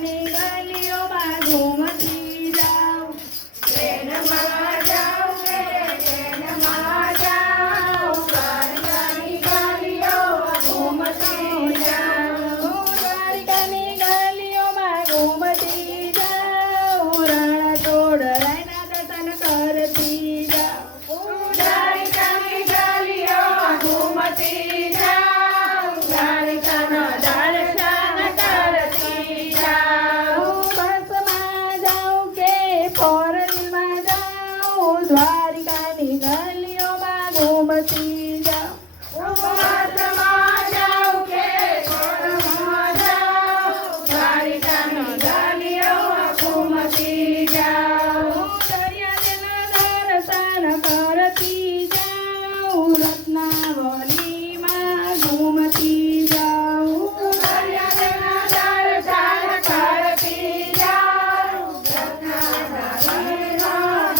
દ્વારિકાની ગલીઓમાં ઘૂમતી જાઉં. ટ્રેનમાં જાઉં કે ટ્રેનમાં જાઉં, દ્વારિકાની ગલીઓમાં ઘૂમતી જાઉં. દ્વારિકાની ગલીઓમાં ઘૂમતી જાઉં, રણછોડ રાયના દર્શન કરતી જાઉં. દ્વારિકાની ગલીઓમાં ઘૂમતી જાઉં, દ્વારિકાના દર્શન કરતી જાઉં. બસમાં જાઉં કે ફોર વ્હીલમાં જાઉં, દ્વારિકાની ગલીઓમાં ઘૂમતી જાઉં. બસમાં જાઉં કે ફોર વ્હીલમાં જાઉં, દ્વારિકાની ગલીઓમાં ઘૂમતી જાઉં. દરિયાના દર્શન કરતી જાઉં, રત્નાવલીમાં ઘૂમતી જાઉં. દરિયાના દર્શન કરતી જાઉં, રત્નાવલીમાં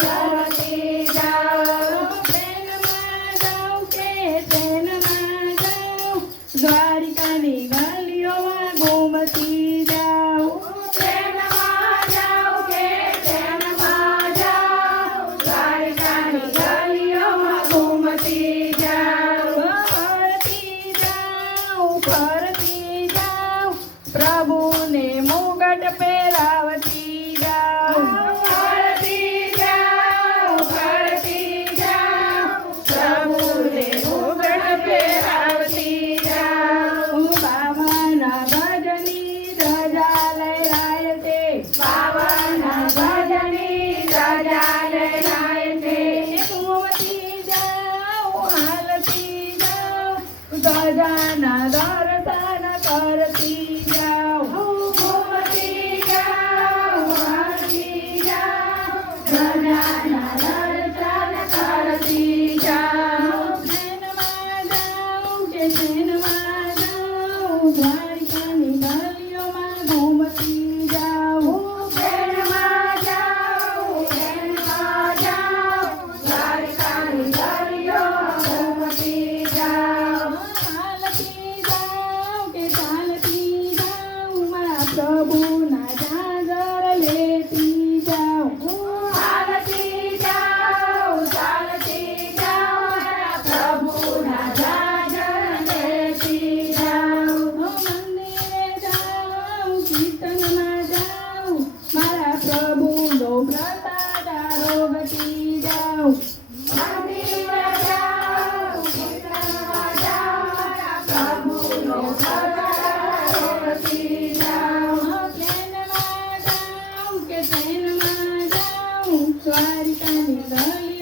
ઘૂમતી જાઉં. ટ્રેનમાં જાઉં કે ટ્રેનમાં જાઉં, દ્વારિકાની ગલીઓમાં ઘૂમતી જાઉં. ટ્રેનમાં જાઉં કે ટ્રેનમાં જાઉં, દ્વારિકાની ગલીઓમાં ઘૂમતી જાઉં. ફરતી જાઉં, પ્રભુને મુગટ પહેરાવતી જાઉં. ફરતી જાઉં, પ્રભુને મુગટ પહેરાવતી જાઉં. બાવાના ભજની ધજા લહેરાય છે, બાવાના ભજની ધજા લહેરાય છે. ઘૂમતી જાઉં, હાલતી જાઉં, ધજાના દર્શન કરતી જાઉં. ઘૂમતી જાઉં, હાલતી જાઉં, ધજાના દર્શન કરતી જાઉં. ટ્રેનમાં જાઉં કે ટ્રેનમાં જાઉં, દ્વારિકાની ગલીઓમાં ઘૂમતી જાઉં. ટ્રેનમાં જાઉં, ટ્રેનમાં જાઉં, દ્વારિકાની ગલીઓમાં ઘૂમતી જાઉં. ચાલતી જાઉં કે ચાલતી જાઉં, મારા પ્રભુના જાગર લેતી જાઉં. ચાલતી જાઉં, મારા પ્રભુના જાગર લેતી જાઉં. મંદિરે જાઉં, કીર્તનમાં જાઉં, મારા પ્રભુનો પ્રસાદ આરોગતી જાઉં. મંદિરે જાઉં, કીર્તનમાં જાઉં, મારા પ્રભુનો પ્રસાદ આરોગતી જાઉં. ટ્રેનમાં જાઉં કે ટ્રેનમાં જાઉં, દ્વારિકાની ગલી